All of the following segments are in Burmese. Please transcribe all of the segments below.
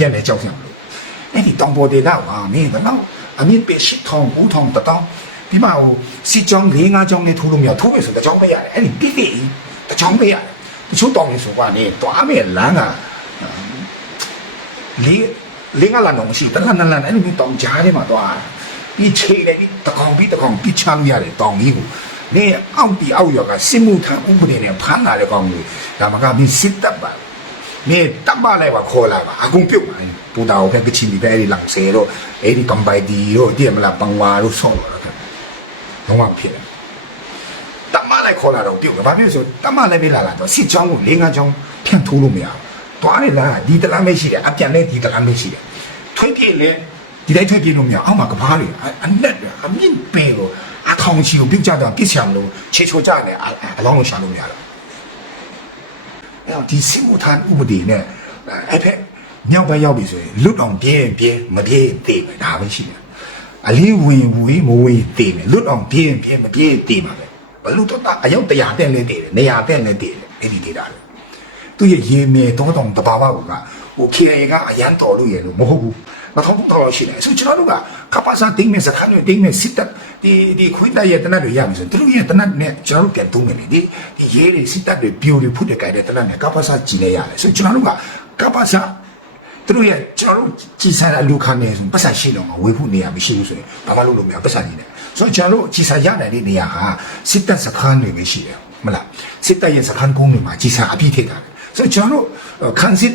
ပြက်လဲကြောက်ရမလို့အဲ့ဒီတောင်ပေါ်ဒေတာကမင်းကတော့အမြင့်ပဲရှစ်ထောင်ဦးထောင်တတောင်ဒီမှာဟိုစီချောင်း၄၅ချောင်းနဲ့ထိုးလို့မရထိုးမယ်ဆိုတချောင်းပဲရတယ်အဲ့ဒီတိတိတချောင်းပဲရတယ်တချို့တောင်လေးဆိုကနေတွားမယ်လမ်းကလေးလေးကလာတော့မရှိတခါနလန်အဲ့ဒီတောင်ကြားထဲမှာတွားပြီးခြေတယ်ပြီးတကောင်ပြီးတကောင်ပြီးချလို့ရတယ်တောင်ကြီးကိုနေအောက်တီအောက်ရောကစစ်မှုထမ်းဥပဒေနဲ့ဖမ်းလာတဲ့ကောင်ကြီးဒါမှကမင်းစစ်တပ်ပါ နေတပ်ပါလိုက်ပါခေါ်လာပါအကုန်ပြုတ်ပါပူတာကိုပဲကချင်ဒီပဲဒီလောင်ဆယ်တော့အဲ့ဒီကမ်ပိုင်ဒီတို့ဒီမလားပန်ဝါတို့ဆော့တော့တယ်တော့မှဖြစ်တယ်တပ်မလိုက်ခေါ်လာတော့ပြုတ်တယ်ဘာဖြစ်လို့ဆိုတပ်မလိုက်ပေးလာလာတော့စစ်ချောင်းကို၄၅ချောင်းဖြန့်ထိုးလို့မရဘူးတွားနေလားဒီတလားမရှိတယ်အပြန်လဲဒီတလားမရှိတယ်ထွေးပြေးလဲဒီတိုင်းထွေးပြေးလို့မရအောက်မှာကဘာတွေအနက်အမြင့်ပေလို့အထောင်ချီကိုပြုတ်ကြတော့ပြစ်ချံလို့ခြေချိုကြတယ်အလောင်းလို့ရှာလို့မရတော့ အဲ့တော့ဒီစစ်မှုထမ်းဥပဒေနဲ့အဲ့ဖက်မြောက်ဘက်ရောက်ပြီဆိုရင်လွတ်အောင်ပြင်းပြင်းမပြင်းတေးမယ်ဒါပဲရှိတယ်အလေးဝင်ဝေးမဝေးတေးမယ်လွတ်အောင်ပြင်းပြင်းမပြင်းတေးမှာပဲဘလို့တော့အယောက်တရာတက်လဲတေးတယ်နေရာတက်လဲတေးတယ်အဲ့ဒီဒေတာလေသူရဲ့ရေမြေတော့တောင်တဘာဝကဟိုခေရကအရန်တော်လို့ရလို့မဟုတ်ဘူး မထောင်တော့ရှိတယ်ဆိုကျွန်တော်တို့ကကပ္ပစာတင်းမဲ့စခန်းတွေတင်းမဲ့စစ်တပ်ဒီဒီခွင့်တရဲ့တနတ်တွေရပြီဆိုသူတို့ရဲ့တနတ်နဲ့ကျွန်တော်တို့ပြန်သုံးမယ်လေဒီဒီရဲတွေစစ်တပ်တွေပြိုတွေဖုတ်တွေကြိုက်တဲ့တနတ်နဲ့ကပ္ပစာကြည်လဲရတယ်ဆိုကျွန်တော်တို့ကကပ္ပစာသူတို့ရဲ့ကျွန်တော်တို့ကြည်စားတဲ့လူခံနေဆိုပတ်စံရှိတော့မှာဝေဖို့နေရမရှိဘူးဆိုရင်ဘာမှလုပ်လို့မရပတ်စံကြီးနေဆိုတော့ကျွန်တော်တို့ကြည်စားရနိုင်တဲ့နေရာဟာစစ်တပ်စခန်းတွေပဲရှိတယ်မလားစစ်တပ်ရဲ့စခန်းကုန်းတွေမှာကြည်စားအပြည့်ထည့်တာဆိုတော့ကျွန်တော်တို့ခန်းစစ်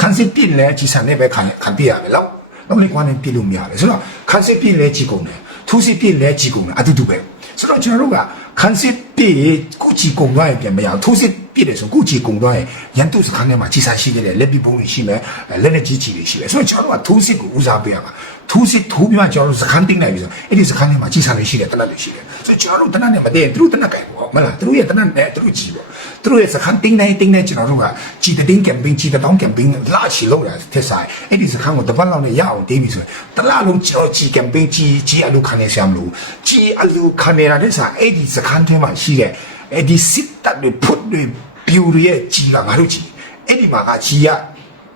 ခန်းစစ်ပြည့်လဲကြည်စားနေပဲခံခံပြရမယ်လို့ တော့လေကွာနေပြည့်လို့မရတယ်ဆိုတော့ခန်းစစ်ပြည့်လဲကြည်ကုန်တယ်ထူးစစ်ပြည့်လဲကြည်ကုန်တယ်အတူတူပဲဆိုတော့ကျွန်တော်တို့ကခန်းစစ်ပြည့်ကုချီကုန်သွားရင်ပြန်မရဘူးထူးစစ် ပြည့်တယ်ဆိုကုချီကုန်သွားရင်ရန်သူစခန်းထဲမှာကြည်စားရှိခဲ့တယ်လက်ပီပုံးတွေရှိမယ်လက်နဲ့ကြီးချီတွေရှိတယ်ဆိုတော့ကျွန်တော်တို့ကထူးစစ်ကိုဦးစားပေးရမှာထူးစစ်ထိုးပြီးမှကျွန်တော်တို့စခန်းတင်းနိုင်ပြီဆိုအဲ့ဒီစခန်းထဲမှာကြည်စားတွေရှိတယ်တနတ်တွေရှိတယ်ဆိုတော့ကျွန်တော်တို့တနတ်နဲ့မတည့်သူတို့တနတ်ကြိုင်ပေါ့မလားသူတို့ရဲ့တနတ်နဲ့သူတို့ကြည်ပေါ့သူတို့ရဲ့စခန်းတင်းနိုင်တင်းနိုင်ကျွန်တော်တို့ကကြည်တင်းကမ်ပိန်းကြည်တောင်းကမ်ပိန်းလာချီလို့ရတယ်တက်ဆိုင်အဲ့ဒီစခန်းကိုတပတ်လောက်နဲ့ရအောင်တေးပြီဆိုရင်တလားလုံးကျွန်တော်ကြည်ကမ်ပိန်းကြည်ကြည်အလူခံနေဆရာမလို့ကြည်အလူခံနေတာတဲ့ဆိုင်အဲ့ဒီစခန်းထဲမှာရှိတဲ့ အဲ့ဒီစစ်တပ်တွေဖုတ်တွေပြူတွေရဲ့ကြည်ကငါတို့ကြည်အဲ့ဒီမှာကကြည်က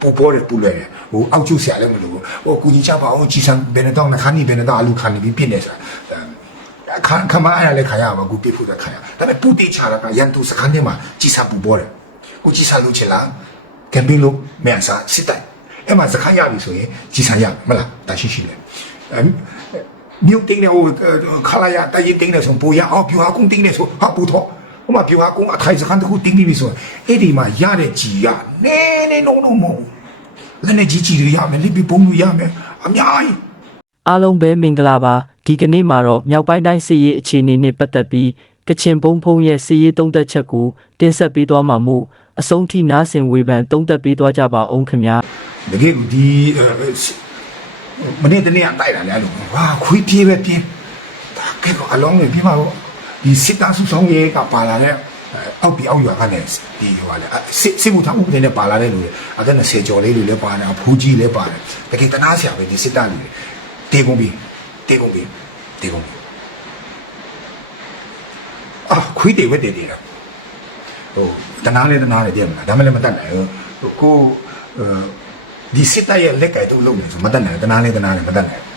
ပူပေါ်တယ်ပူလွယ်တယ်ဟိုအောက်ကျဆရာလည်းမလို့ဟိုကူညီချပါအောင်ကြည်စံဘယ်နဲ့တော့နှခါနီဘယ်နဲ့တော့အလူခံနေပြီးပြစ်နေဆိုတာခါခမအဲ့လည်းခါရပါကူပြစ်ဖို့ခါရဒါပေမဲ့ပူတေချာကရန်သူစခန်းထဲမှာကြည်စံပူပေါ်တယ်ကိုကြည်စံလို့ချင်လားကမ်ပင်းလို့မြန်စားစစ်တိုင်အဲ့မှာစခန်းရပြီဆိုရင်ကြည်စံရမလားတရှိရှိတယ်အဲမြို့တင်းနေဟိုခလာရတရင်တင်းနေဆိုပူရအောင်ပြူဟာကုန်းတင်းနေဆိုဟာပူတော့ ဟိုမှာပြူဟာကုန်းအထိုင်စခန်းတစ်ခုတင်းပြီးပြီဆိုအဲ့ဒီမှာရတဲ့ကြည်ရနဲနဲလုံးလုံးမဟုတ်လည်းနေကြီးကြီးတွေရမယ်လိပီပုံလို့ရမယ်အများကြီးအားလုံးပဲမင်္ဂလာပါဒီကနေ့မှာတော့မြောက်ပိုင်းတိုင်းစစ်ရေးအခြေအနေနဲ့ပတ်သက်ပြီးကချင်ဘုံဖုံရဲ့စစ်ရေးတုံးသက်ချက်ကိုတင်ဆက်ပေးသွားမှာမို့အဆုံးထိနားဆင်ဝေဖန်တုံးသက်ပေးသွားကြပါအောင်ခင်ဗျာတကယ်ကိုဒီမနေ့တနေ့ကတိုက်လာလေအဲ့လိုဝါခွေးပြေးပဲပြေးဒါကဲတော့အလုံးနဲ့ပြေးမှာပေါ့ ဒီစစ်သားစုဆောင်ရဲကပါလာတဲ့အောက်ပြအောက်ရွာကနေဒီဟိုပါလေစစ်စစ်မှုထမ်းဥပဒေနဲ့ပါလာတဲ့လူတွေအသက်20ကျော်လေးလူလည်းပါတယ်ဖူးကြီးလည်းပါတယ်တကယ်တနာဆရာပဲဒီစစ်သားလူတွေတေကုန်ပြီတေကုန်ပြီတေကုန်ပြီအာခွေးတေဝက်တေတေလားဟိုတနာလေတနာလေတည်းမလားဒါမှလည်းမတတ်နိုင်ဘူးဟိုကိုအဲဒီစစ်တပ်ရဲ့လက်ကဲတူလုပ်နေဆိုမတတ်နိုင်ဘူးတနာလေတနာလေမတတ်နိုင်ဘူး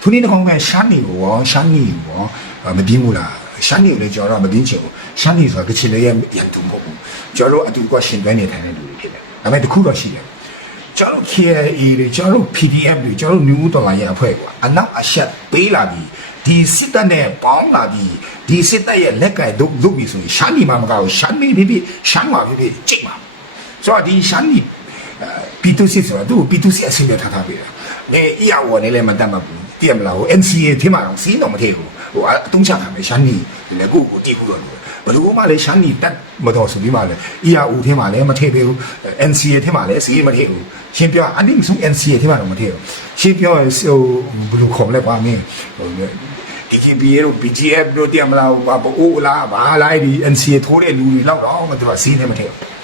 သူนี่တကောင်ကရှမ်းနေကိုရောရှမ်းနေကိုရော မပြင်းဘူးလားရှမ်းနေကိုလည်းကျွန်တော်တို့မပြင်းချင်ဘူးရှမ်းနေဆိုတာကချင်လေးရဲ့ရန်သူမဟုတ်ဘူးကျွန်တော်တို့အတူကရှင်တွဲနေထိုင်တဲ့လူတွေဖြစ်တယ်ဒါပေမဲ့တခုတော့ရှိတယ်ကျွန်တော် KAA တွေကျွန်တော်တို့ PDF တွေကျွန်တော်တို့ New Dollar ရဲ့အဖွဲ့ကွာအနောက်အရှက်ပေးလာပြီးဒီစစ်တပ်နဲ့ပေါင်းလာပြီးဒီစစ်တပ်ရဲ့လက်ကဲလုပ်လုပ်ပြီးဆိုရင်ရှမ်းနေမှာမကောက်ဘူးရှမ်းနေဖြစ်ဖြစ်ရှမ်းမှာဖြစ်ဖြစ်ကြိတ်မှာဆိုတော့ဒီရှမ်းနေပီတူစစ်ဆိုတာသူ့ပီတူစစ်အစီအမံထားထားပေးတာနေအီယာဝနဲ့လည်းမတတ်မှဘူးတည်မလားဟို NCA ထဲမှာတော့စီးတော့မထည့်ဘူး ဟိုအတုံးချခံမယ်ရှမ်းနေလည်းကိုကိုတီးဘူးတော့ဘယ်လိုမှလည်းရှမ်းနေတတ်မတော်ဆိုပြီးမှလည်း EAU ထဲမှာလည်းမထည့်ပေးဘူး NCA ထဲမှာလည်းစီးမထည့်ဘူးရှင်းပြအနည်းဆုံး NCA ထဲမှာတော့မထည့်ဘူးရှင်းပြဟိုဘယ်လိုခေါ်မလဲကွာမင်းဟို DKBA တို့ BGF တို့တည်မလားဘာအိုးလားဘာလားဒီ NCA ထိုးတဲ့လူတွေလောက်တော့မသူကစီးနေမထည့်ဘူး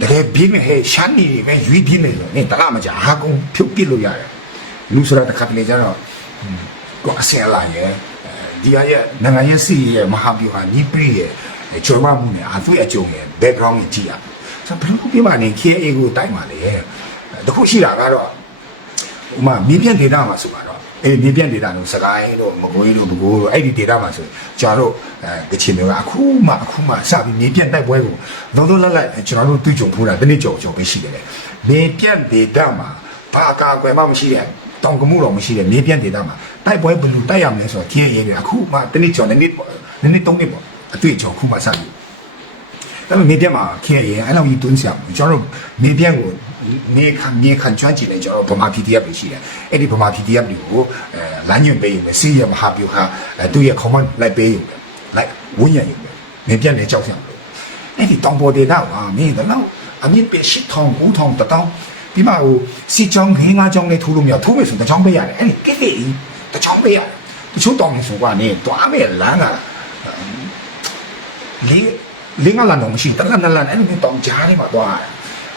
တကယ်ပြင်းမဲ့ဟဲ့ရှမ်းနေပဲရွေးပြင်းနေလို့နေတလားမကြဟာကုန်းဖြုတ်ပစ်လို့ရတယ်လူဆိုတာတစ်ခါတလေကျတော့ ကိုအစင်လာရဲ့ဒီအရဲ့နိုင်ငံရဲ့စီရဲ့မဟာဗျူဟာနီးပရိရဲ့ကျော်မမှုနဲ့အသွေးအကြုံရဲ့ background ကြီးကြည့်ရဆိုဒါဘယ်လိုပြမနေ KA ကိုတိုက်မှာလဲတခုရှိတာကတော့ဥမာမြေပြန့်ဒေတာမှာဆိုပါတော့အေးမြေပြန့်ဒေတာတို့စကိုင်းတို့မကွေးတို့ဘကိုးတို့အဲ့ဒီဒေတာမှာဆိုကျွန်တော်တို့အဲကချင်တွေကအခုမှအခုမှစပြီးမြေပြန့်တိုက်ပွဲကိုလောလောလတ်လတ်ကျွန်တော်တို့တွေ့ကြုံဖို့တာတနေ့ကြော်ကြော်ပဲရှိတယ်လေမြေပြန့်ဒေတာမှာဘာကာကွယ်မှမရှိတဲ့ တောင်ကမှုတော့မရှိတဲ့မြေပြန့်ဒေသမှာတိုက်ပွဲဘယ်လိုတိုက်ရမလဲဆိုတော့ကြီးရဲရဲအခုမှတနေ့ကျော်နည်းနည်းနည်းနည်းသုံးနှစ်ပေါ့အတွေ့အကြုံခုမှစပြီဒါပေမဲ့မြေပြန့်မှာကြီးရဲရဲအဲ့လောက်ကြီးတွန်းစရာကျွန်တော်မြေပြန့်ကိုမြေခံမြေခံကျွမ်းကျင်နေကျွန်တော်ဗမာပြည်တရားပဲရှိတယ်အဲ့ဒီဗမာပြည်တရားတွေကိုအဲလမ်းညွှန်ပေးရင်စီရမဟာပြုဟာသူ့ရဲ့ command လိုက်ပေးရင်လိုက်ဝန်းရံရင်မြေပြန့်နဲ့ကြောက်ရအောင်အဲ့ဒီတောင်ပေါ်ဒေသကမင်းတို့အမြင့်ပဲ၈000 9000 1000 ပြီးမှဟိုစီချောင်းခင်းငါးချောင်းလေးထိုးလို့မရထိုးမယ်ဆိုတစ်ချောင်းပေးရတယ်အဲ့ဒီကိကိကြီးတစ်ချောင်းပေးရတယ်တချို့တောင်းနေဆိုကနေတွားမယ်လမ်းကလေးလေးငါလမ်းတော့မရှိတလန်လန်အဲ့ဒီတောင်းကြားထဲမှာတွားရတယ်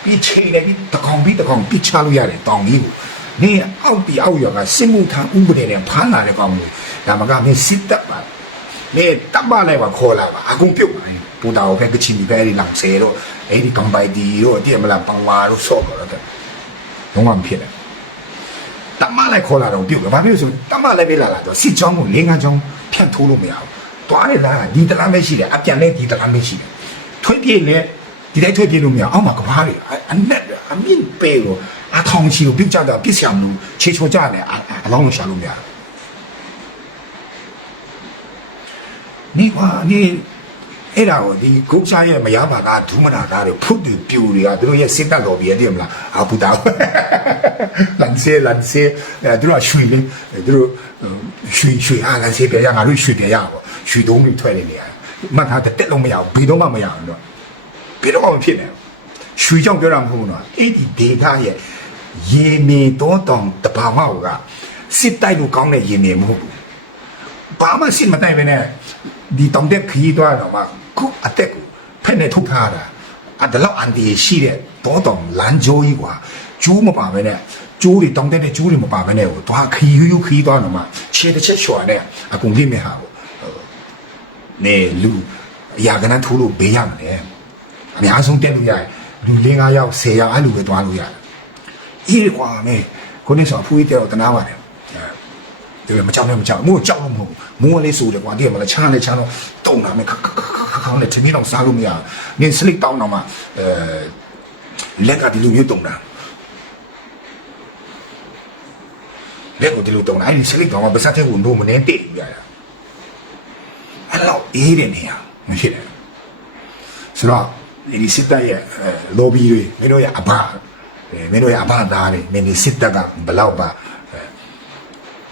ပြီးချိန်လိုက်ပြီးတကောင်ပြီးတကောင်ပြစ်ချလို့ရတယ်တောင်းလေးကိုနေအောက်တီအောက်ရောကစစ်မှုထမ်းဥပဒေနဲ့ဖမ်းလာတဲ့ကောင်ကိုဒါမှကမင်းစစ်တပ်ပါလေတပ်ပါလိုက်ပါခေါ်လာပါအကုန်ပြုတ်ပါပူတာကိုပဲကချင်ပြီးပဲအဲ့ဒီလောင်ဆဲတော့အဲ့ဒီကောင်ပိုက်တီတော့တည့်မလားပန်ဝါတော့ဆော့တော့ လုံးဝမဖြစ်တယ်တမလိုက်ခေါ်လာတော့ပြုတ်တယ်ဘာဖြစ်လို့ဆိုတမလည်းပဲလာလာတော့စစ်ချောင်းကိုလေးငါချောင်းဖြန့်ထိုးလို့မရဘူးတွားရလားဒီတလားပဲရှိတယ်အပြန်လဲဒီတလားပဲရှိတယ်ထွေးပြေးလဲဒီတိုင်းထွေးပြေးလို့မရအောက်မှာကဘာတွေအနက်အမြင့်ပဲကိုအထောင်ချီကိုပြုတ်ကြတာပြစ်ဆံလို့ခြေချောကြတယ်အလောင်းလို့ရှာလို့မရနေကွာနေ အဲ့ဒါကိုဒီကုတ်ချရဲ့မရပါကဒုမနာကားတွေဖုတ်တူပြူတွေကသူတို့ရဲ့စစ်တပ်လော်ဘီရဲ့တည်းမလားအဘူတာလန်ဆေလန်ဆေအဲသူတို့ရွှေလေးသူတို့ရွှေရွှေအားလန်ဆေပြရငါတို့ရွှေပြရပေါ့ရွှေတုံးတွေထွက်နေနေရမှတ်ထားတက်လုံးမရဘူးဘီတော့မှမရဘူးတော့ဘီတော့မှမဖြစ်နိုင်ဘူးရွှေကြောင့်ပြောတာမဟုတ်ဘူးနော်အဲ့ဒီဒေတာရဲ့ရေမြေတော့တောင်တဘာဝကစစ်တိုက်လို့ကောင်းတဲ့ရေမြေမဟုတ်ဘူးဘာမှစစ်မတိုင်ပဲနဲ့ဒီတောင်တက်ခရီးသွားတော့မှ ခုအတက်ကိုဖက်နဲ့ထုတ်ထားတာအတလောက်အန်ဒီရှိတဲ့တောတောင်လမ်းကြိုးကြီးကွာကျိုးမပါပဲနဲ့ကျိုးတွေတောင်တက်တဲ့ကျိုးတွေမပါပဲနဲ့ကိုသွားခရီးယူခရီးသွားတော့မှခြေတစ်ချက်ချွာနဲ့အကုန်လိမ့်မဲ့ဟာကိုနေလူအရာကနန်းထိုးလို့ဘေးရမလဲအများဆုံးတက်လို့ရတယ်လူ၄၅ယောက်၁၀ယောက်အဲ့လိုပဲသွားလို့ရတယ်အေးကွာမဲကိုနေဆိုအဖိုးကြီးတဲ့တော့တနာပါတယ်ဒီလိုမကြောက်နဲ့မကြောက်မို့ကြောက်လို့မဟုတ်ဘူးမိုးလေးဆိုတယ်ကွာဒီမှာလည်းချမ်းလည်းချမ်းတော့တုံတာမယ်ခခခ ခခခနဲ့တမီးတော့စားလို့မရနင်းစလစ်တောင်းတော့မှအဲလက်ကဒီလိုမျိုးတုံတာလက်ကိုဒီလိုတုံတာအဲ့ဒီစလစ်တော့မှပါစတဲ့ကိုနိုးမနေတိတ်ပြရတာအဲ့တော့အေးတယ်နေရမဖြစ်တယ်ဆိုတော့ဒီစစ်တပ်ရဲ့လော်ဘီတွေမင်းတို့ရဲ့အဘမင်းတို့ရဲ့အဘသားတွေမင်းဒီစစ်တပ်ကဘလောက်ပါ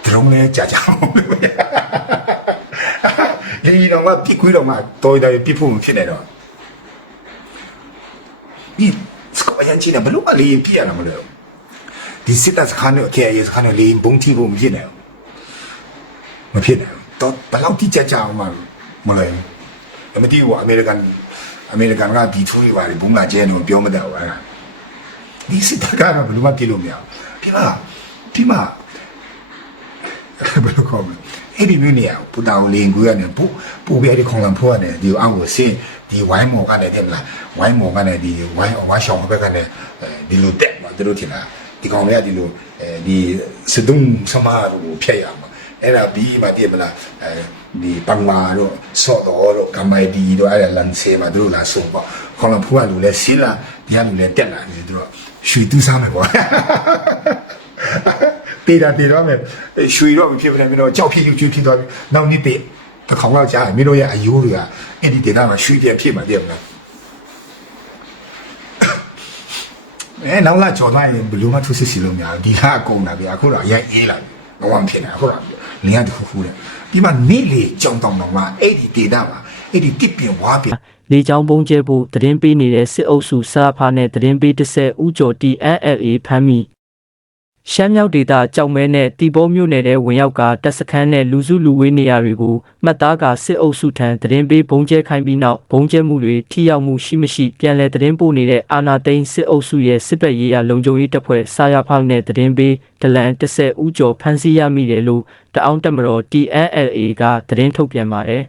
ဒရုန်းလဲကြာကြာ ဒီတော့ကပြခွေးတော့မှတော်တယ်ပြဖို့မဖြစ်နေတော့ဒီစကောရန်ချင်ဘလို့အလေးပြရတာမလို့ဒီစစ်တပ်စခန်းနဲ့အကေအေစခန်းနဲ့လေးဘုံတီဖို့မဖြစ်နေဘူးမဖြစ်နေဘူးတော့ဘလောက်တိကြာကြာအောင်မမလဲမတိဘူးအမေရိကန်အမေရိကန်ကဒီထူးတွေပါဘုံလာကျဲနေပြောမတတ်ဘူးအဲ့ဒီစစ်တပ်ကဘယ်လိုမှပြလို့မရဘူးဒီမှာဒီမှာဘယ်လိုခေါ်မလဲ အဲ့ဒီမျိုးနေရပူတာကိုလင်ကူရတယ်ပူပူပြတဲ့ခေါင်းလန်ဖိုးရတယ်ဒီအောက်ကိုဆင်းဒီဝိုင်းမော်ကလည်းတဲ့မလားဝိုင်းမော်ကလည်းဒီဝိုင်းဝါရှောင်းဘက်ကလည်းဒီလိုတက်မှာသူတို့ထင်တာဒီကောင်လေးကဒီလိုအဲဒီစဒုံဆမားကိုဖျက်ရမှာအဲ့ဒါပြီးမှတည်မလားအဲဒီပန်မာတို့စော့တော်တို့ကမိုင်ဒီတို့အဲ့ဒါလန်ဆေမှာသူတို့လာဆုံးပေါ့ခေါင်းလန်ဖိုးကလူလဲဆီလာဒီကလူလဲတက်လာတယ်သူတို့ရွှေတူးစားမယ်ပေါ့ တေးတာတေးတော့မယ်ရွှေတော့မဖြစ်ဘူးလေမင်းတို့ကြောက်ဖြစ်ယူကျွေးဖြစ်သွားပြီနောက်နေ့တေးတစ်ခေါင်လောက်ကြာရင်မင်းတို့ရဲ့အယိုးတွေကအဲ့ဒီဒေတာမှာရွှေပြန်ဖြစ်မှာတည်းမလားအဲနောက်လာကြော်လိုက်ရင်ဘယ်လိုမှသူစစ်စီလို့မရဘူးဒီကအကုန်တာဗျအခုတော့အရင်အေးလာပြီဘာမှမဖြစ်နိုင်အခုတော့လင်းရတခုခုတဲ့ဒီမှာနေလေကြောင်တောင်တောင်မှာအဲ့ဒီဒေတာမှာအဲ့ဒီတစ်ပြင်ဝါပြင်လေချောင်းပုံကျဲဖို့သတင်းပေးနေတဲ့စစ်အုပ်စုစဖားနဲ့သတင်းပေးတစ်ဆက်ဥကျော် TNLA ဖမ်းမိ ရှမ်းမြောက်ဒေသကြောက်မဲနဲ့တီဘောမြို့နယ်ထဲဝင်ရောက်ကတပ်စခန်းနဲ့လူစုလူဝေးနေရာတွေကိုမှတ်သားကစစ်အုပ်စုထံသတင်းပေးဘုံကျဲခိုင်းပြီးနောက်ဘုံကျဲမှုတွေထိရောက်မှုရှိမရှိပြန်လည်သတင်းပို့နေတဲ့အာနာသိန်းစစ်အုပ်စုရဲ့စစ်ပတ်ရေးရာလုံခြုံရေးတပ်ဖွဲ့စာရဖောက်နဲ့သတင်းပေးဒလန်တစ်ဆက်ဥကျော်ဖမ်းဆီးရမိတယ်လို့တအောင်းတက်မတော် TNLA ကသတင်းထုတ်ပြန်ပါတယ်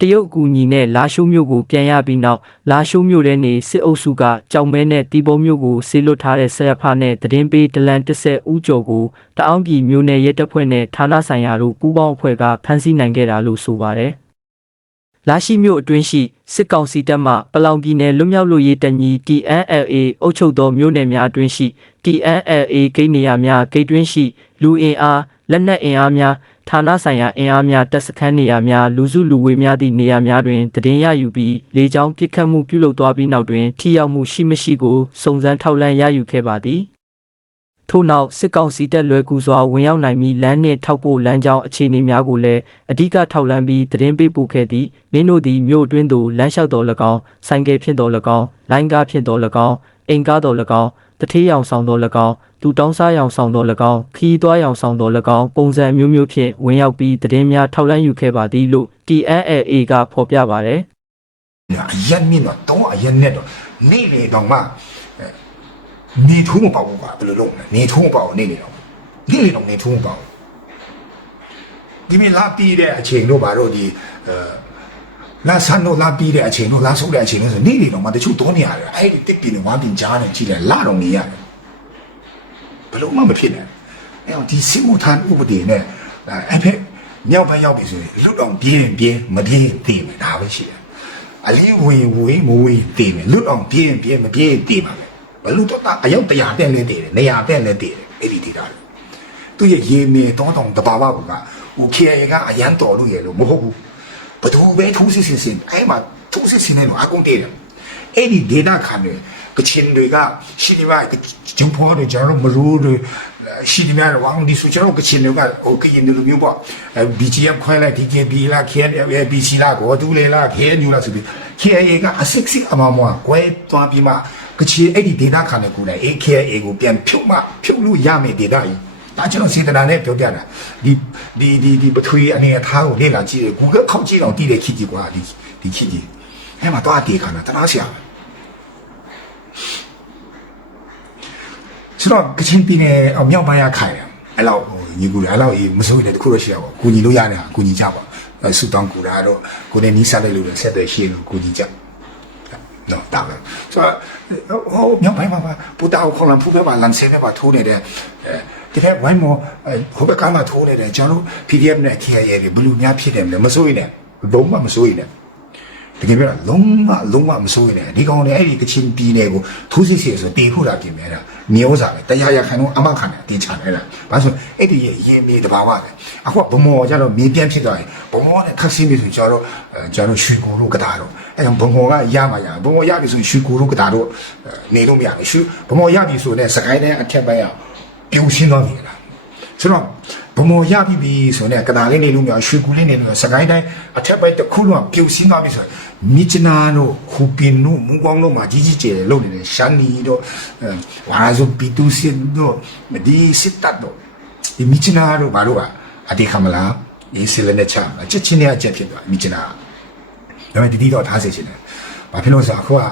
တရုတ်အကူညီနဲ့လာရှိုးမြို့ကိုပြန်ရပြီးနောက်လာရှိုးမြို့ထဲနေစစ်အုပ်စုကကြောင်မဲနဲ့တီပုံမြို့ကိုဆေးလွတ်ထားတဲ့ဆက်ရဖနဲ့တရင်ပေးဒလန်တစ်ဆက်ဦးကျော်ကိုတအောင်းပြည်မြို့နယ်ရဲတပ်ဖွဲ့နဲ့ဌာနဆိုင်ရာတို့ပူးပေါင်းအဖွဲ့ကဖမ်းဆီးနိုင်ခဲ့တာလို့ဆိုပါတယ်။လာရှိမြို့အတွင်းရှိစစ်ကောင်စီတပ်မှပလောင်ပြည်နယ်လွတ်မြောက်လို့ရေးတညီ TNLA အုပ်ချုပ်သောမြို့နယ်များအတွင်းရှိ TNLA ဂိတ်နေရာများဂိတ်တွင်းရှိလူအင်အားလက်နက်အင်အားများ ဌာနဆိုင်ရာအင်အားများတပ်စခန်းနေရာများလူစုလူဝေးများသည့်နေရာများတွင်တည်င်းရယူပြီးလေကြောင်းပစ်ခတ်မှုပြုလုပ်သွားပြီးနောက်တွင်ထိရောက်မှုရှိမရှိကိုစုံစမ်းထောက်လှမ်းရယူခဲ့ပါသည်ထို့နောက်စစ်ကောင်စီတပ်လွယ်ကူစွာဝင်ရောက်နိုင်ပြီးလမ်းနှင့်ထောက်ပို့လမ်းကြောင်းအခြေအနေများကိုလည်းအဓိကထောက်လှမ်းပြီးတည်င်းပေးပို့ခဲ့သည်မင်းတို့သည်မြို့အတွင်းသို့လမ်းလျှောက်တော်၎င်းဆိုင်ကယ်ဖြင့်တော်၎င်းလိုင်းကားဖြင့်တော်၎င်းအိမ်ကားတော်၎င်းတထေးရောင်ဆောင်တော်၎င်း သူတောင်းစားရောင်ဆောင်တော်၎င်းခီးသွားရောင်ဆောင်တော်၎င်းပုံစံမျိုးမျိုးဖြင့်ဝင်ရောက်ပြီးတည်င်းများထောက်လှမ်းယူခဲ့ပါသည်လို့ TNLA ကဖော်ပြပါတယ်အရက်မြင့်တော့တောင်းအရက်နဲ့တော့နေလေတော့မှအဲနေထိုးမပေါ့ဘူးကွာဘယ်လိုလုပ်မလဲနေထိုးမပေါ့နေလေတော့နေလေတော့နေထိုးမပေါ့ဒီမင်းလာပြီးတဲ့အချိန်တို့ဘာလို့ဒီအဲလာဆန်တို့လာပြီးတဲ့အချိန်တို့လာဆုပ်တဲ့အချိန်တို့ဆိုနေလေတော့မှတချို့တောနေရတယ်အဲ့ဒီတစ်ပြင်းနဲ့ဝါပင်ကြားနေကြည့်တယ်လာတော့နေရတယ်ဘ ယ်လိုမှမဖြစ်နိုင်အဲ့တော့ဒီစစ်မှုထမ်းဥပဒေနဲ့အဲ့ဖက်မြောက်ဘက်ရောက်ပြီဆိုရင်လွတ်တော့ပြင်းပြင်းမပြင်းသိမယ်ဒါပဲရှိတယ်အလင်းဝင်ဝင်မဝင်တည်မယ်လွတ်အောင်ပြင်းပြင်းမပြင်းတည်ပါမယ်ဘလို့တော့အယောက်တရားတက်လဲတည်တယ်နေရာတက်လဲတည်တယ်အဲ့ဒီတည်တာလေသူရဲ့ရေမြေတောတောင်တဘာဝကဟိုခေရကအရန်တော်လို့ရလို့မဟုတ်ဘူးဘသူပဲထူးစစ်စစ်စင်အဲ့မှာထူးစစ်စင်နေတော့အကုန်တည်တယ်အဲ့ဒီဒေတာခံတယ် ကချင်တွေကရှိနေပါဂျုံဖော်တွေကျွန်တော်မရူးတွေရှိနေများဝအောင်ဒီဆိုကျွန်တော်ကချင်တွေကဟိုကရင်လူမျိုးပေါ့ BGM ခွဲလိုက် DKB လား KNBC လားကိုတူလေလား KNU လားဆိုပြီး KIA ကအစစ်စစ်အမမွားကွဲသွားပြီးမှကချင်အဲ့ဒီဒေတာခံတဲ့ကိုယ်နဲ့ AKA ကိုပြန်ဖြုတ်မှဖြုတ်လို့ရမယ်ဒေတာကြီးဒါကျွန်တော်စေတနာနဲ့ပြောပြတာဒီဒီဒီဒီပထဝီအနေအထားကိုလေ့လာကြည့်တယ် Google ခောက်ကြည့်အောင်တည်တဲ့ခေတ်ကြီးကွာဒီဒီခေတ်ကြီးအဲ့မှာတော့အတေခါနာတနာဆရာကျွ န်တော်ကချင်ပြည်နယ်အမြောက်ပိုင်းရခိုင်တယ်အဲ့လောက်ဟိုညီကူတယ်အဲ့လောက်အေးမစိုးရတဲ့တခုတော့ရှိရပါဘူးကူညီလို့ရတယ်ဟာကူညီကြပါဆူတောင်းကူတာတော့ကိုနေနီးစားတဲ့လူတွေဆက်သွယ်ရှိလို့ကူညီကြနော်တာပဲဆိုတော့ဟိုမြောက်ပိုင်းမှာပူတာကိုခေါ်လာဖူးပဲပါလန်ဆဲပဲပါထိုးနေတဲ့အဲဒီဖက်ဝိုင်းမောဟိုဘက်ကမှထိုးနေတယ်ကျွန်တော်တို့ PDF နဲ့ TIA တွေဘလူများဖြစ်တယ်မလဲမစိုးရနဲ့လုံးဝမစိုးရနဲ့ တကယ်ပြောတာလုံးဝလုံးဝမစိုးရင်လည်းဒီကောင်လည်းအဲ့ဒီကချင်ပြည်နယ်ကိုထိုးစစ်စစ်ဆိုတေဖို့တာပြင်မြဲတာမျိုးစားပဲတရားရခိုင်တော့အမခံတယ်တင်ချတယ်လားဘာလို့အဲ့ဒီရဲ့ရင်မြေတဘာဝပဲအခုကဗမော်ကြတော့မြေပြန်ဖြစ်သွားရင်ဗမော်နဲ့ခက်ဆင်းပြီဆိုကျွန်တော်တို့ကျွန်တော်ရွှေကိုတို့ကတာတော့အဲ့ဒါဗမော်ကရမှာရဗမော်ရပြီဆိုရွှေကိုတို့ကတာတော့နေလို့မရဘူးရွှေဗမော်ရပြီဆိုတော့စကိုင်းတိုင်းအထက်ပိုင်းအောင်ပြုံရှင်းသွားပြီလားဆိုတော့ ဘမော်ရပြီပြီဆိုတော့ကဒါလေးနေလို့မျိုးရွှေကူလေးနေလို့စကိုင်းတိုင်းအထက်ပိုင်းတစ်ခုလုံးပြုတ်စင်းသွားပြီဆိုတော့မြစ်ချနာတို့ဟူပင်တို့မူကောင်းတို့မှာကြီးကြီးကျယ်ကျယ်လုပ်နေတယ်ရှမ်းနီတို့ဝါရာဇိုပီတူစင်တို့ဒီစစ်တပ်တို့ဒီမြစ်ချနာတို့ဘာလို့ကအတေခမလားဒီစလနဲ့ချအချက်ချင်းနဲ့အချက်ဖြစ်သွားမြစ်ချနာဒါပေမဲ့တတိတော့ထားစေချင်တယ်ဘာဖြစ်လို့ဆိုတော့အခုက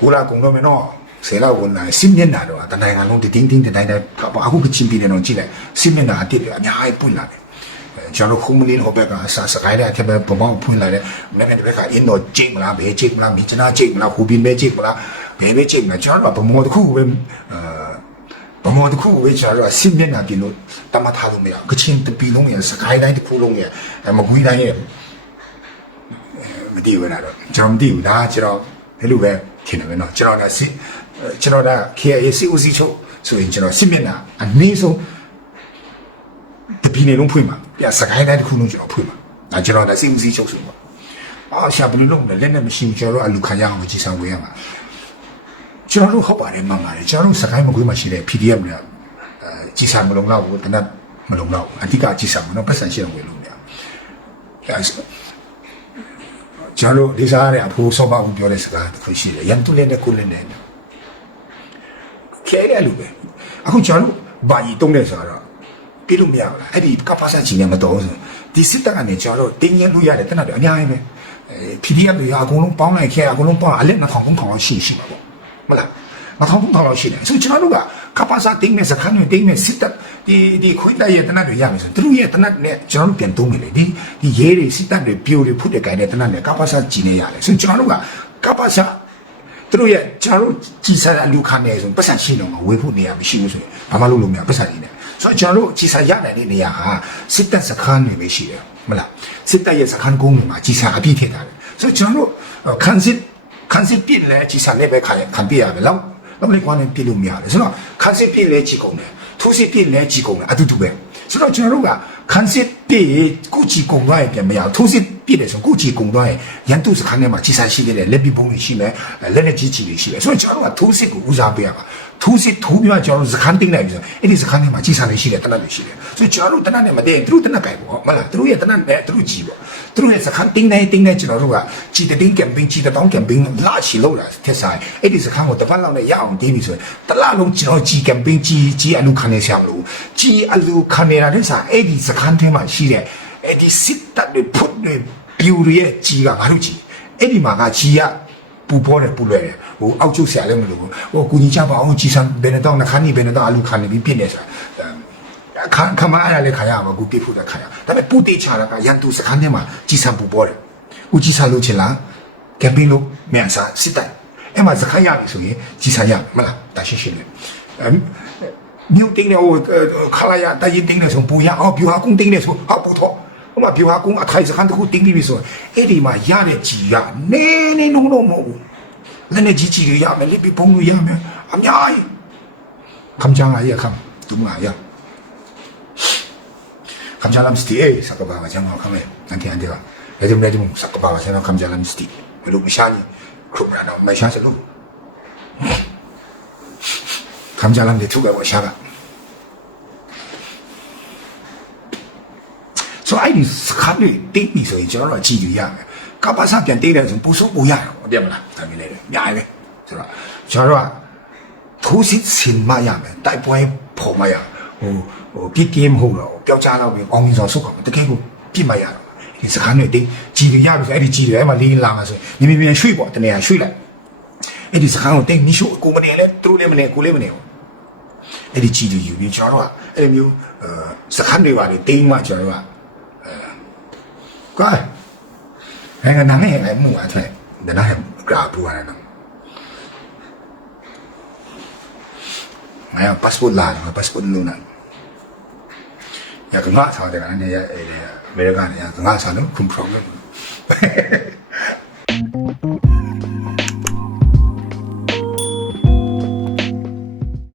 ကိုလာကုံတော့မနော် ဆယ်လောက်ဝင်လာစစ်မျက်နှာတော့တနိုင်ငံလုံးတင်းတင်းတင်းတိုင်းတိုင်းအခုကချင်းပြည်နယ်တော့ကြည့်လိုက်စစ်မျက်နှာအတစ်တွေအများကြီးပွင့်လာတယ်ကျွန်တော်ခုမလင်းဟိုဘက်ကဆာစကိုင်းတဲ့အထက်ဘက်ပမောက်ဖွင့်လာတယ်မနေ့ကဘက်ကအင်းတော့ကြိတ်မလားဘယ်ကြိတ်မလားမြချနာကြိတ်မလားဟူပင်ပဲကြိတ်မလားဘယ်ပဲကြိတ်မလားကျွန်တော်ကပမောတစ်ခုပဲအာပမောတစ်ခုပဲကျွန်တော်ကစစ်မျက်နှာပြင်လို့တမထားလို့မရကချင်းတပီလုံးရစကိုင်းတိုင်းတစ်ခုလုံးရမကွေးတိုင်းရမတည်ဘူးလားတော့ကျွန်တော်မတည်ဘူးဒါကျွန်တော်ဘယ်လိုပဲထင်တယ်ပဲเนาะကျွန်တော်ကစစ် ကျွန်တော်က KA စစ်ဦးစီးချုပ်ဆိုရင်ကျွန်တော်စစ်မျက်နှာအနည်းဆုံးတပီနေလုံးဖွင့်မှာပြစကိုင်းတိုင်းတစ်ခုလုံးကျွန်တော်ဖွင့်မှာဒါကျွန်တော်ကစစ်ဦးစီးချုပ်ဆိုတော့အာရှာဘယ်လိုလုပ်မလဲလက်နဲ့မရှိဘူးကျွန်တော်တို့အလူခံရအောင်ကြည်ဆောင်ဝေးရမှာကျွန်တော်တို့ဟုတ်ပါတယ်မှန်ပါတယ်ကျွန်တော်တို့စကိုင်းမကွေးမှာရှိတဲ့ PDF တွေအဲကြည်ဆောင်မလုံလောက်ဘူးတနက်မလုံလောက်ဘူးအဓိကကြည်ဆောင်မတော့ပတ်စံရှိအောင်ဝေးလို့မရအဲကျွန်တော်တို့ဒီစားရအဖိုးစောပါဘူးပြောတဲ့စကားတစ်ခုရှိတယ်ရန်တူလည်းနဲ့ကိုလည်းနဲ့ ခဲတယ်လို့ပဲအခုကျွန်တော်တို့ဘာကြီးတုံးတဲ့ဆိုတော့ပြလို့မရဘူးလားအဲ့ဒီကပ္ပစာကြီးနဲ့မတော်ဆိုဒီစစ်တပ်ကနေကျွန်တော်တို့တင်းရလို့ရတယ်တနက်တော့အများကြီးပဲအဲ PDF တွေအကုန်လုံးပေါင်းလိုက်ခဲအကုန်လုံးပေါင်းအလက်2000 3000လောက်ရှိရှိမှာပေါ့မလား2000 3000လောက်ရှိတယ်ဆိုကျွန်တော်တို့ကကပ္ပစာတင်းမဲ့စခန်းတွေတင်းမဲ့စစ်တပ်ဒီဒီခွင့်တရဲ့တနတ်တွေရမယ်ဆိုသူတို့ရဲ့တနတ်နဲ့ကျွန်တော်တို့ပြန်သုံးနေလေဒီဒီရဲတွေစစ်တပ်တွေပြိုတွေဖုတ်တဲ့ကိုင်းတဲ့တနတ်နဲ့ကပ္ပစာကြည်နေရတယ်ဆိုကျွန်တော်တို့ကကပ္ပစာ သူတို့ရဲ့ကျွန်တော်တို့ကြည်စားအလူခံနေဆိုပတ်စံရှိတော့မှာဝေဖို့နေရမရှိဘူးဆိုရင်ဘာမှလုပ်လို့မရပတ်စံနေတယ်ဆိုတော့ကျွန်တော်တို့ကြည်စားရနိုင်တဲ့နေရာဟာစစ်တပ်စခန်းတွေပဲရှိတယ်မလားစစ်တပ်ရဲ့စခန်းကုန်းတွေမှာကြည်စားအပြည့်ထည့်ထားတယ်ဆိုတော့ကျွန်တော်တို့ခန်းစစ်ခန်းစစ်ပြစ်လဲကြည်စားနဲ့ပဲခံရခံပြရမယ်လောက်လောက်လေးကွာနေပြစ်လို့မရတယ်ဆိုတော့ခန်းစစ်ပြစ်လဲကြည်ကုန်တယ်ထိုးစစ်ပြစ်လဲကြည်ကုန်တယ်အတူတူပဲဆိုတော့ကျွန်တော်တို့က ခန်းစစ်ပြစ်ကုချီကုန်သွားရင်ပြန်မရဘူးထိုးစစ်ပြစ်တယ်ဆိုကုချီကုန်သွားရင်ရန်သူစခန်းထဲမှာကြည်စားရှိတဲ့လက်ပီပုံတွေရှိမယ်လက်လက်ကြီးကြီးတွေရှိတယ်ဆိုတော့ကျွန်တော်တို့ကထိုးစစ်ကိုဦးစားပေးရမှာ ထိုးစစ်ထိုးပြီးမှကျွန်တော်တို့စခန်းသိမ်းလိုက်ပြီဆိုအဲ့ဒီစခန်းထဲမှာကြည်စားတွေရှိတယ်တနတ်တွေရှိတယ်ဆိုတော့ကျွန်တော်တို့တနတ်နဲ့မတည့်ရင်သူတို့တနတ်ကြိုက်ပေါ့မလားသူတို့ရဲ့တနတ်နဲ့သူတို့ကြည်ပေါ့သူတို့ရဲ့စခန်းတင်းတိုင်းတင်းတိုင်းကျွန်တော်တို့ကကြည်တင်းကမ်ပိန်းကြည်တောင်းကမ်ပိန်းလာချီလို့လာတက်ဆိုင်အဲ့ဒီစခန်းကိုတပတ်လောက်နဲ့ရအောင်တင်းပြီဆိုရင်တလလုံးကျွန်တော်ကြည်ကမ်ပိန်းကြည်ကြည်အလူခံနေဆရာမလို့ကြည်အလူခံနေတာတဲ့ဆိုင်အဲ့ဒီစခန်းထဲမှာရှိတဲ့အဲ့ဒီစစ်တပ်တွေဖုတ်တွေပြူတွေရဲ့ကြည်ကငါတို့ကြည်အဲ့ဒီမှာကကြည်က ပူပေါ်တယ်ပူလွယ်တယ်ဟိုအောက်ကျုပ်ဆရာလည်းမလို့ဘူးဟိုကူညီချပါအောင်ကြည်စံဘယ်နဲ့တော့နှခမ်းနေဘယ်နဲ့တော့အလူခံနေပြီးပြစ်နေဆိုတာခခမအားရလေခါရမှာကူပြဖို့တဲ့ခါရဒါပေမဲ့ပူတေချာကရန်သူစခန်းထဲမှာကြည်စံပူပေါ်တယ်ဦးကြည်စံလို့ချင်လားကမ်ပိန်းလို့မြန်စားစစ်တိုင်အဲ့မှာစခန်းရပြီဆိုရင်ကြည်စံရမလားဒါရှိရှိလေအမ်မြို့တင်းနေဟိုခလာရတရင်တင်းနေဆိုပူရအောင်ပြူဟာကုန်းတင်းနေဆိုဟာပူတော့ ဟိုမှာပြူဟာကုန်းအထိုင်စခန်းတစ်ခုတင်းပြီးပြီဆိုရင်အဲ့ဒီမှာရတဲ့ကြီးကနေနေလုံးလုံးမဟုတ်ဘူးလက်နဲ့ကြီးကြီးတွေရမယ်လက်ပြီးဖုံးလို့ရမယ်အများကြီးခံချမ်းလာရခံသူမလာရခံချမ်းလာမစတီအေးစကဘာကချမ်းလာခံမယ်အန်တီအန်တီကလက်ဒီမလက်ဒီမစကဘာကချမ်းလာခံချမ်းလာမစတီဘယ်လိုမရှာနေခုမလာတော့မရှာစလို့ခံချမ်းလာတဲ့သူကဘာရှာတာ ဆိုအဲ့ဒီစကားတွေတိတ်ပြီဆိုရင်ကျွန်တော်တို့အကြည့်ယူရမယ်ကပ္ပစပြန်တိတ်တယ်ဆိုပူဆုံးပူရတာပေါ့တဲ့မလားဒါမျိုးလေးတွေအများကြီးပဲဆိုတော့ကျွန်တော်တို့ကထိုးစစ်စင်မရမယ်တိုက်ပွဲပေါ်မရဟိုဟိုပြစ်ကင်းမဟုတ်တော့ပျောက်ကြားတော့ပြီးအောင်းကြီးဆိုဆုတ်ကောင်တကယ်ကိုပြစ်မရတော့ဒီစကားတွေတိတ်ကြည်ရပြီဆိုအဲ့ဒီကြည်ရအဲ့မှာလေးလာမှာဆိုရင်မြန်မြန်ရွှေ့ပေါ့တနေရာရွှေ့လိုက်အဲ့ဒီစကားကိုတိတ်မရှုကိုမနေလဲသူတို့လည်းမနေကိုလည်းမနေဘူးအဲ့ဒီကြည်တွေယူပြီးကျွန်တော်တို့ကအဲ့လိုမျိုးစကားတွေပါလေတိတ်မှကျွန်တော်တို့က ကွာအဲ့ကနာမည်လည်းမှုအထက်ဒါနဲ့ကရာပူရတယ်နော်ငါရ passport လာတယ် passport လို့နာရကငါဆောင်တယ်ကနေရအဲအမေရိကန်နေရကငါဆောင်လို့ problem